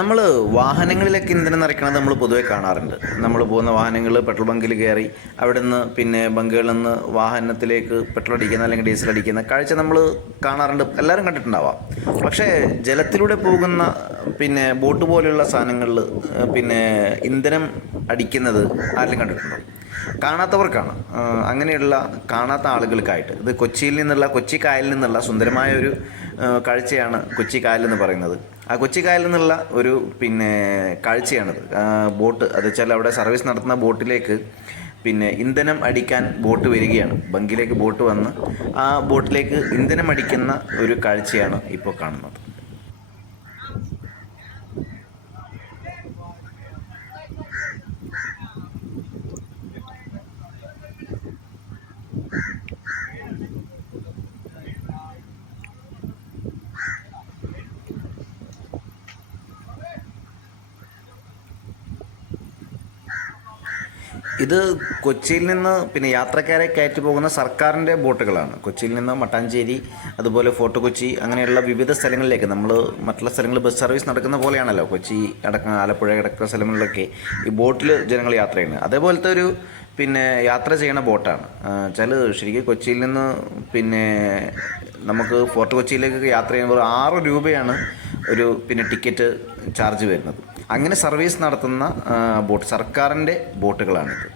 നമ്മൾ വാഹനങ്ങളിലൊക്കെ ഇന്ധനം നിറയ്ക്കണത് നമ്മൾ പൊതുവെ കാണാറുണ്ട്. നമ്മൾ പോകുന്ന വാഹനങ്ങൾ പെട്രോൾ ബങ്കിൽ കയറി അവിടെ നിന്ന് പിന്നെ ബങ്കുകളിൽ നിന്ന് വാഹനത്തിലേക്ക് പെട്രോൾ അടിക്കുന്ന അല്ലെങ്കിൽ ഡീസൽ അടിക്കുന്ന കാഴ്ച നമ്മൾ കാണാറുണ്ട്. എല്ലാവരും കണ്ടിട്ടുണ്ടാവാം. പക്ഷേ ജലത്തിലൂടെ പോകുന്ന പിന്നെ ബോട്ട് പോലെയുള്ള സാധനങ്ങളിൽ പിന്നെ ഇന്ധനം അടിക്കുന്നത് ആരെങ്കിലും കണ്ടിട്ടുണ്ടോ? കാണാത്തവർക്കാണ്. അങ്ങനെയുള്ള കാണാത്ത ആളുകൾക്കായിട്ട്. ഇത് കൊച്ചിയിൽ നിന്നുള്ള കൊച്ചി കായലിൽ നിന്നുള്ള സുന്ദരമായ ഒരു കാഴ്ചയാണ് കൊച്ചി കായൽ എന്ന് പറയുന്നത്. ആ കൊച്ചി കായലിൽ നിന്നുള്ള ഒരു പിന്നെ കാഴ്ചയാണിത്. ബോട്ട് അത് വെച്ചാൽ അവിടെ സർവീസ് നടത്തുന്ന ബോട്ടിലേക്ക് പിന്നെ ഇന്ധനം അടിക്കാൻ ബോട്ട് വരികയാണ്. ബങ്കിലേക്ക് ബോട്ട് വന്ന് ആ ബോട്ടിലേക്ക് ഇന്ധനം അടിക്കുന്ന ഒരു കാഴ്ചയാണ് ഇപ്പോൾ കാണുന്നത്. ഇത് കൊച്ചിയിൽ നിന്ന് പിന്നെ യാത്രക്കാരെ കയറ്റി പോകുന്ന സർക്കാരിന്റെ ബോട്ടുകളാണ്. കൊച്ചിയിൽ നിന്ന് മട്ടാഞ്ചേരി അതുപോലെ ഫോർട്ട് കൊച്ചി അങ്ങനെയുള്ള വിവിധ സ്ഥലങ്ങളിലേക്ക്. നമ്മൾ മറ്റുള്ള സ്ഥലങ്ങളിൽ ബസ് സർവീസ് നടക്കുന്ന പോലെയാണല്ലോ കൊച്ചി അടക്കം ആലപ്പുഴ അടക്കുന്ന സ്ഥലങ്ങളിലൊക്കെ ഈ ബോട്ടിൽ ജനങ്ങൾ യാത്ര ചെയ്യുന്നത്. അതേപോലത്തെ ഒരു പിന്നെ യാത്ര ചെയ്യണ ബോട്ടാണ്. വെച്ചാൽ ശരിക്കും കൊച്ചിയിൽ നിന്ന് പിന്നെ നമുക്ക് ഫോർട്ട് കൊച്ചിയിലേക്ക് യാത്ര ചെയ്യുമ്പോൾ ആറ് രൂപയാണ് ഒരു പിന്നെ ടിക്കറ്റ് ചാർജ് വരുന്നത്. അങ്ങനെ സർവീസ് നടത്തുന്ന ബോട്ട് സർക്കാരിന്റെ ബോട്ടുകളാണിത്.